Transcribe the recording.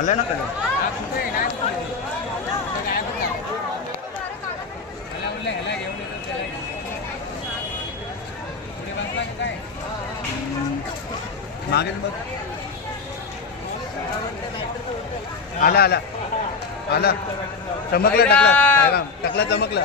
आला ना कलर. मागेल बघ. आला आला आला. चमकला टाकला टाकला चमकला.